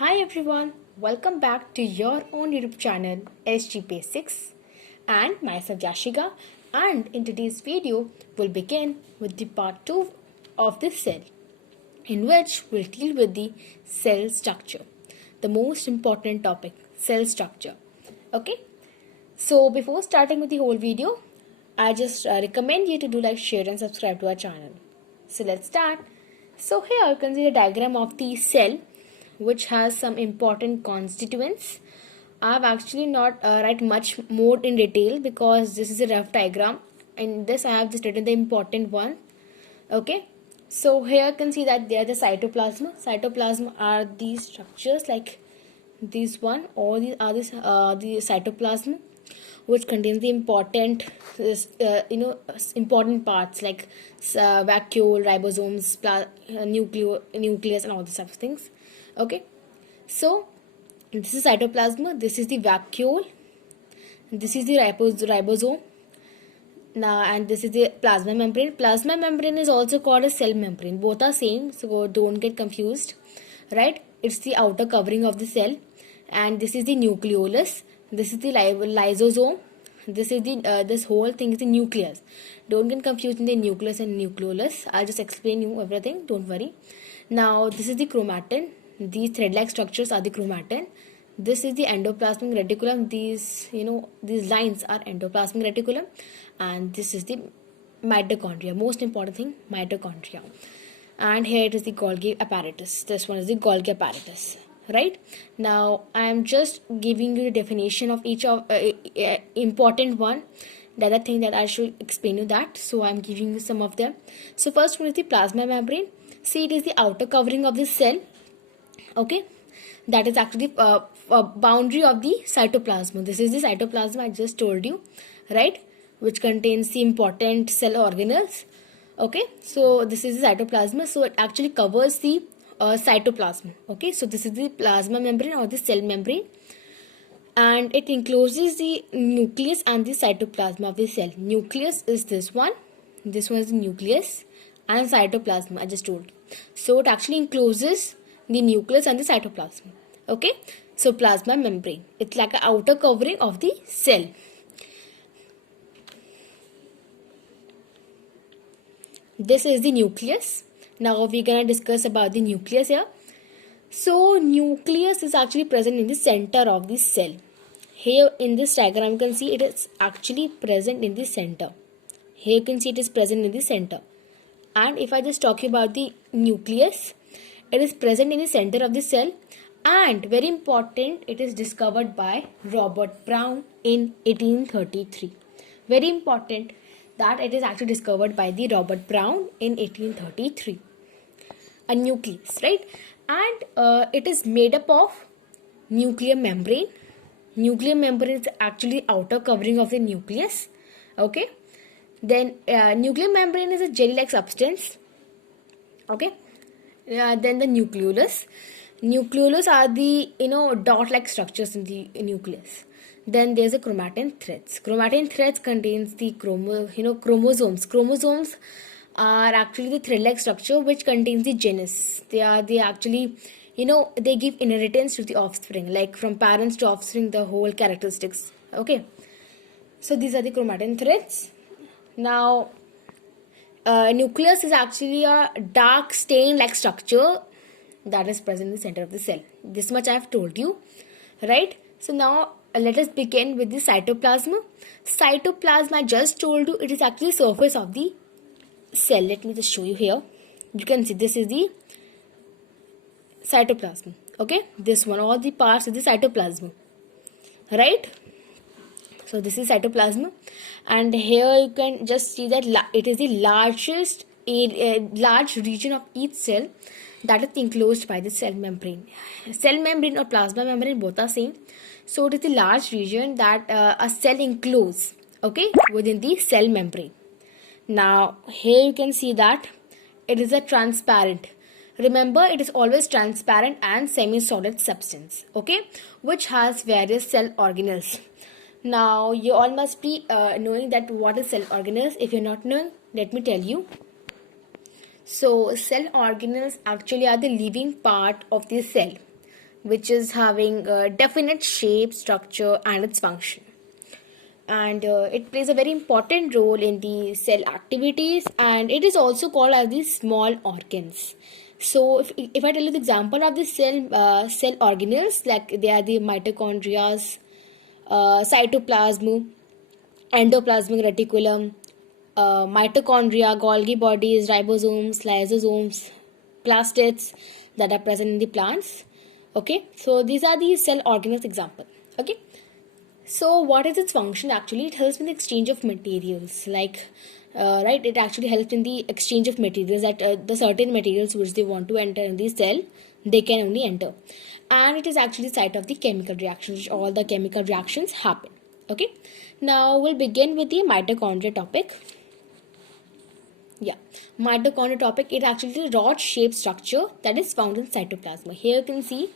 Hi everyone, welcome back to your own YouTube channel SG Basics and myself Yashika, and in today's video we'll begin with the part 2 of the cell, in which we'll deal with the cell structure, the most important topic, cell structure. Okay, so before starting with the whole video, I just recommend you to do like, share and subscribe to our channel. So let's start. So here you can see the diagram of the cell, which has some important constituents. I have actually not write much more in detail because this is a rough diagram. In this I have just written the important one. Okay, so here you can see that they are the cytoplasm. Cytoplasm are these structures like this one, or these are the cytoplasm, which contains the important important parts like vacuole, ribosomes, nucleus and all these types of things. Okay, so this is cytoplasm, this is the vacuole, this is the ribosome now, and this is the plasma membrane. Plasma membrane is also called a cell membrane. Both are same, so don't get confused, right? It's the outer covering of the cell. And this is the nucleolus, this is the lysosome, this is the this whole thing is the nucleus. Don't get confused in the nucleus and nucleolus. I'll just explain you everything, don't worry. Now this is the chromatin. These thread-like structures are the chromatin. This is the endoplasmic reticulum. These lines are endoplasmic reticulum, and this is the mitochondria. Most important thing, mitochondria. And here it is the Golgi apparatus. This one is the Golgi apparatus. Right now I am just giving you the definition of each of important one. The other thing that I should explain you that, so I am giving you some of them. So first one is the plasma membrane. See, it is the outer covering of the cell. Okay, that is actually a boundary of the cytoplasm. This is the cytoplasm I just told you, right, which contains the important cell organelles. Okay, so this is the cytoplasm, so it actually covers the cytoplasm. Okay, so this is the plasma membrane or the cell membrane, and it encloses the nucleus and the cytoplasm of the cell. Nucleus is this one is the nucleus, and cytoplasm I just told. So it actually encloses the nucleus and the cytoplasm. Okay, so plasma membrane, it's like an outer covering of the cell. This is the nucleus. Now we're gonna discuss about the nucleus here. So nucleus is actually present in the center of the cell. Here in this diagram you can see it is actually present in the center. Here you can see it is present in the center. And if I just talk about the nucleus, it is present in the center of the cell, and very important, it is discovered by Robert Brown in 1833. Very important that it is actually discovered by the Robert Brown in 1833. A nucleus, right? And it is made up of nuclear membrane. Nuclear membrane is actually outer covering of the nucleus. Okay, then nuclear membrane is a jelly-like substance. Okay, then the nucleolus. Nucleolus are the dot-like structures in the nucleus. Then there's a chromatin threads. Chromatin threads contains the chromosomes. Chromosomes are actually the thread-like structure which contains the genus. They actually they give inheritance to the offspring, like from parents to offspring, the whole characteristics. Okay, so these are the chromatin threads. Now nucleus is actually a dark stain-like structure that is present in the center of the cell. This much I have told you, right? So now let us begin with the cytoplasm. Cytoplasm, I just told you, it is actually surface of the cell. Let me just show you here. You can see this is the cytoplasm. Okay, this one, all the parts of the cytoplasm, right? So this is cytoplasm, and here you can just see that it is the largest large region of each cell that is enclosed by the cell membrane. Cell membrane or plasma membrane, both are same. So it is the large region that a cell encloses, okay, within the cell membrane. Now here you can see that it is a transparent. Remember, it is always transparent and semi-solid substance, okay, which has various cell organelles. Now you all must be knowing that what is cell organelles. If you're not knowing, let me tell you. So cell organelles actually are the living part of the cell. which is having a definite shape, structure, and its function. And it plays a very important role in the cell activities, and it is also called as the small organs. So if I tell you the example of the cell organelles, like they are the mitochondria, cytoplasm, endoplasmic reticulum, mitochondria, Golgi bodies, ribosomes, lysosomes, plastids that are present in the plants. Okay, so these are the cell organelles example. Okay, so what is its function? Actually, it helps in the exchange of materials. Like, right, it actually helps in the exchange of materials, that the certain materials which they want to enter in the cell, they can only enter. And it is actually site of the chemical reactions, which all the chemical reactions happen. Okay, now we'll begin with the mitochondria topic. Yeah, mitochondria topic, it actually is a rod-shaped structure that is found in cytoplasm. Here you can see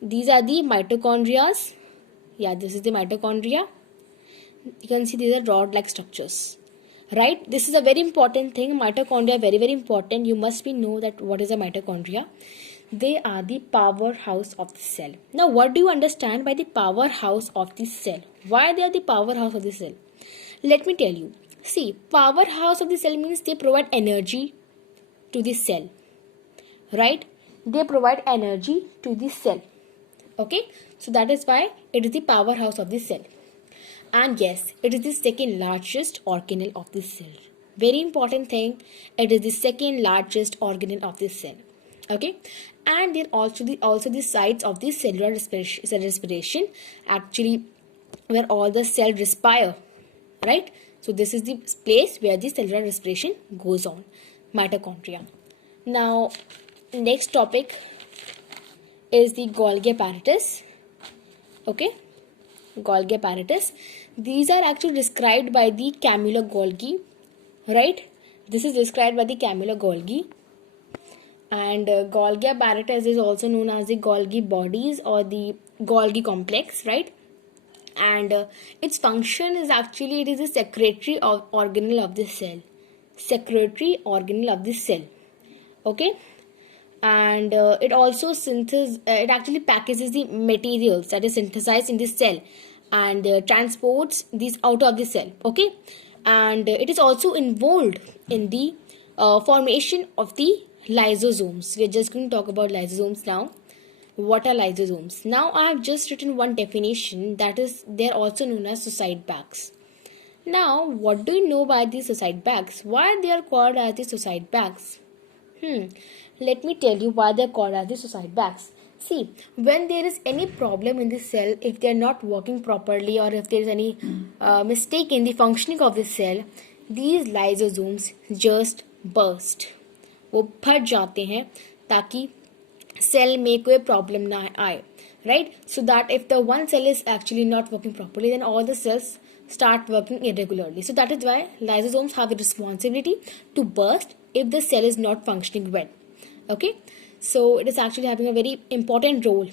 these are the mitochondria. Yeah, this is the mitochondria. You can see these are rod-like structures. Right? This is a very important thing. Mitochondria are very, very important. You must know that what is a mitochondria. They are the powerhouse of the cell. Now, what do you understand by the powerhouse of the cell? Why they are the powerhouse of the cell? Let me tell you. See, powerhouse of the cell means they provide energy to the cell. Right? They provide energy to the cell. Okay? So that is why it is the powerhouse of the cell. And yes, it is the second largest organelle of the cell. Very important thing, it is the second largest organelle of the cell. Okay, and they're also the sites of the cellular respiration, actually where all the cell respire, right? So this is the place where the cellular respiration goes on, mitochondria. Now, next topic is the Golgi apparatus. Okay, Golgi apparatus. These are actually described by the Camillo Golgi, right? This is described by the Camillo Golgi. And Golgi apparatus is also known as the Golgi bodies or the Golgi complex, right? And its function is actually, it is a secretory organelle of the cell. Secretory organelle of the cell. Okay? And it also it actually packages the materials that is synthesized in the cell and transports these out of the cell. Okay, and it is also involved in the formation of the lysosomes. We are just going to talk about lysosomes now. What are lysosomes? Now I have just written one definition, that is they are also known as suicide bags. Now what do you know by these suicide bags? Why they are called as the suicide bags? Let me tell you why they are called as the suicide bags. See, when there is any problem in the cell, if they are not working properly or if there is any mistake in the functioning of the cell, these lysosomes just burst. वो फट जाते हैं ताकि cell में कोई problem ना आए, right? So that if the one cell is actually not working properly, then all the cells start working irregularly. So that is why lysosomes have a responsibility to burst if the cell is not functioning well. Okay, so it is actually having a very important role.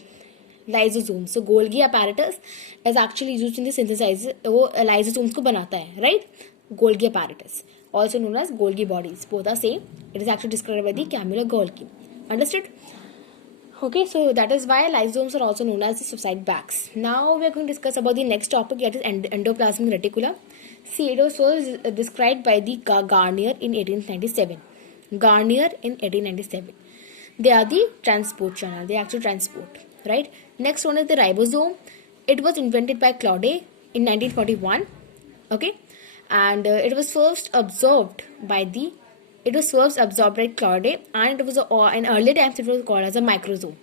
Lysosome. So Golgi apparatus is actually used in the synthesizer. वो lysosomes को बनाता है, right? Golgi apparatus, also known as Golgi bodies. Both are same. It is actually described by the Camillo Golgi. Understood? Okay, so that is why lysosomes are also known as the suicide bags. Now we are going to discuss about the next topic, that is endoplasmic reticula. See, it was first described by the Garnier in 1897. Garnier in 1897. They are the transport channel. They actually transport, right? Next one is the ribosome. It was invented by Claude in 1941. Okay, and it was first absorbed by Claude, and it was in early times it was called as a microsome.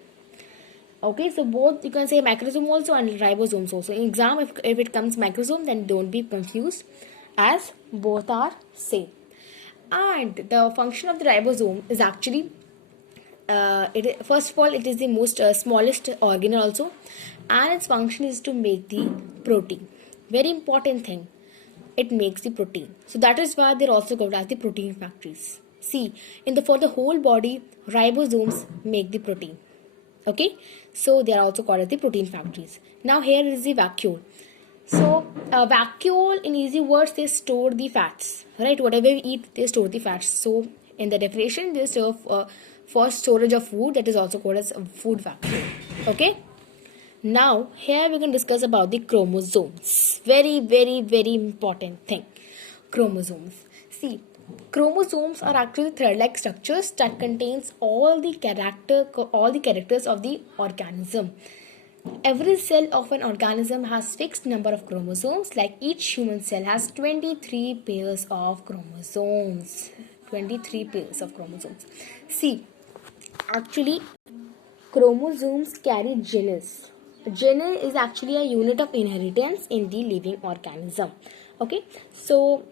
Okay, so both you can say microsome also and ribosomes also. In exam, if it comes microsome, then don't be confused, as both are same. And the function of the ribosome is actually, first of all, it is the most smallest organ also, and its function is to make the protein. Very important thing, it makes the protein. So that is why they're also called as the protein factories. See, for the whole body, ribosomes make the protein. Okay, so they are also called as the protein factories. Now here is the vacuole. So vacuole, in easy words, they store the fats, right? Whatever we eat, they store the fats. So in the definition, they serve for storage of food, that is also called as a food vacuole. Okay. Now here we can discuss about the chromosomes. Very, very, very important thing. Chromosomes. See, chromosomes are actually thread-like structures that contains all the characters of the organism. Every cell of an organism has fixed number of chromosomes. Like each human cell has 23 pairs of chromosomes. 23 pairs of chromosomes. See, actually, chromosomes carry genes. Gene is actually a unit of inheritance in the living organism. Okay, so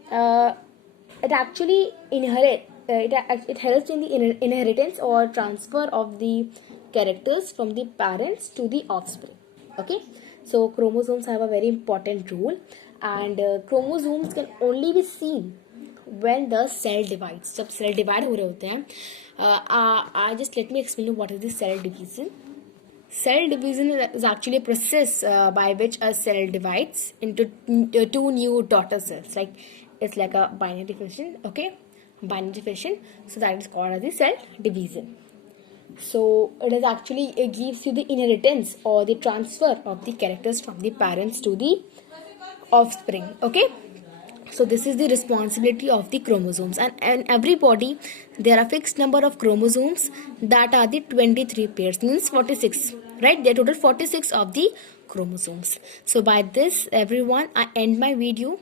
it actually it helps in the inheritance or transfer of the characters from the parents to the offspring. Okay, so chromosomes have a very important role, and chromosomes can only be seen when the cell divides. जब cell divide हो रहे होते हैं, just let me explain you what is the cell division. Cell division is actually a process by which a cell divides into two new daughter cells. Like it's like a binary fission. Okay, binary fission. So that is called as the cell division. So it gives you the inheritance or the transfer of the characters from the parents to the offspring. Okay. So this is the responsibility of the chromosomes, and in every body there are fixed number of chromosomes that are the 23 pairs, means 46, right? There are total 46 of the chromosomes. So by this everyone, I end my video.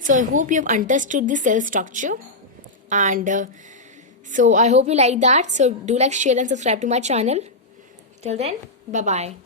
So I hope you have understood the cell structure, and so I hope you like that. So do like, share and subscribe to my channel. Till then, bye bye.